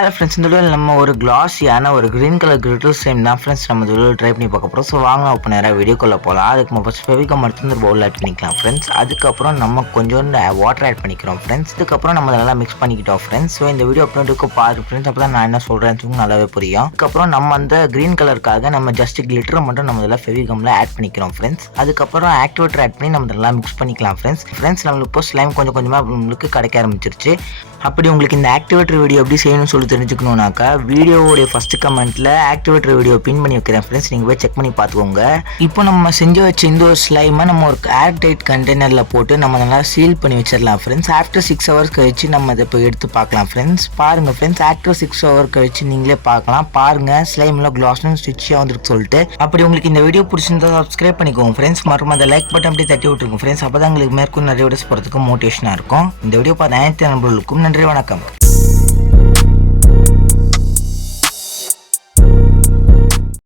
Hello friends, இந்த வீடியோவில் நம்ம ஒரு கிளாஸியான ஒரு க்ரீன் கலர் கிரிட்டல் ஸ்லைம் தான் ஃப்ரெண்ட்ஸ் நம்ம இந்த வீடியோ ட்ரை பண்ணி பார்க்க போகிறோம். ஸோ வாங்க இப்போ நேராக வீடியோக்குள்ளே போகலாம். அதுக்கு நம்ம ஃபஸ்ட் ஃபெவிகம் எடுத்து ஒரு பவுல் ஆட் பண்ணிக்கலாம் ஃப்ரெண்ட்ஸ். அதுக்கப்புறம் நம்ம கொஞ்சோண்டு வாட்டர் ஆட் பண்ணிக்கிறோம் ஃப்ரெண்ட்ஸ். இதுக்கப்புறம் நம்ம நல்லா மிக்ஸ் பண்ணிக்கிட்டோம் ஃப்ரெண்ட்ஸ். ஸோ இந்த வீடியோ அப்படின்ட்டு பாரு ஃப்ரெண்ட்ஸ், அப்போ தான் நான் என்ன சொல்கிறேன்னு நல்லாவே புரியும். அதுக்கப்புறம் நம்ம அந்த க்ரீன் கலருக்காக நம்ம ஜஸ்ட் கிளிட்டர் மட்டும் நம்ம இதில் ஃபெவிகமில் ஆட் பண்ணிக்கிறோம் ஃப்ரெண்ட்ஸ். அதுக்கப்புறம் ஆக்டிவேட்டர் ஆட் பண்ணி நம்ம நல்லா மிக்ஸ் பண்ணிக்கலாம் ஃப்ரெண்ட்ஸ். நம்மளுக்கு இப்போ ஸ்லைம் கொஞ்சம் கொஞ்சமாக நம்மளுக்கு கிடைக்க ஆரம்பிச்சிருச்சு. அப்படி உங்களுக்கு இந்த ஆக்டிவேட்டர் வீடியோ எப்படி செய்யணும்னு சொல்லி தெரிஞ்சுக்கணும்னாக்கா வீடியோவுடைய ஃபர்ஸ்ட் கமெண்ட்டில் ஆக்டிவேட்டர் வீடியோ பின் பண்ணி வைக்கிறேன் ஃப்ரெண்ட்ஸ். நீங்கள் போய் செக் பண்ணி பார்த்துக்கோங்க. இப்போ நம்ம செஞ்சு வச்ச இந்த ஒரு ஸ்லைமை நம்ம ஒரு ஏர் டைட் கண்டெய்னரில் போட்டு நம்ம நல்லா சீல் பண்ணி வச்சிடலாம் ஃப்ரெண்ட்ஸ். ஆஃப்டர் 6 hours கழிச்சு நம்ம அதை இப்போ எடுத்து பார்க்கலாம் ஃப்ரெண்ட்ஸ். பாருங்கள் ஃப்ரெண்ட்ஸ், ஆஃப்டர் 6 hours கழிச்சு நீங்களே பார்க்கலாம். பாருங்கள் ஸ்லைமில் கிளாஸ்னு ஸ்டிச்சாக வந்துருக்கு சொல்லிட்டு. அப்படி உங்களுக்கு இந்த வீடியோ பிடிச்சிருந்தா சப்ஸ்கிரைப் பண்ணிக்கோங்க ஃப்ரெண்ட்ஸ். மறுபடியும் அந்த லைக் பட்டன் அப்படியே தட்டி விட்டுருங்க ஃப்ரெண்ட்ஸ். அப்போ தான் உங்களுக்கு மேற்கொண்டு நிறைய வீடியோஸ் போகிறதுக்கு மோட்டிவேஷனாக இருக்கும். இந்த வீடியோ பார்த்து அனைத்து நண்பர்களுக்கும் நன்றி, வணக்கம்.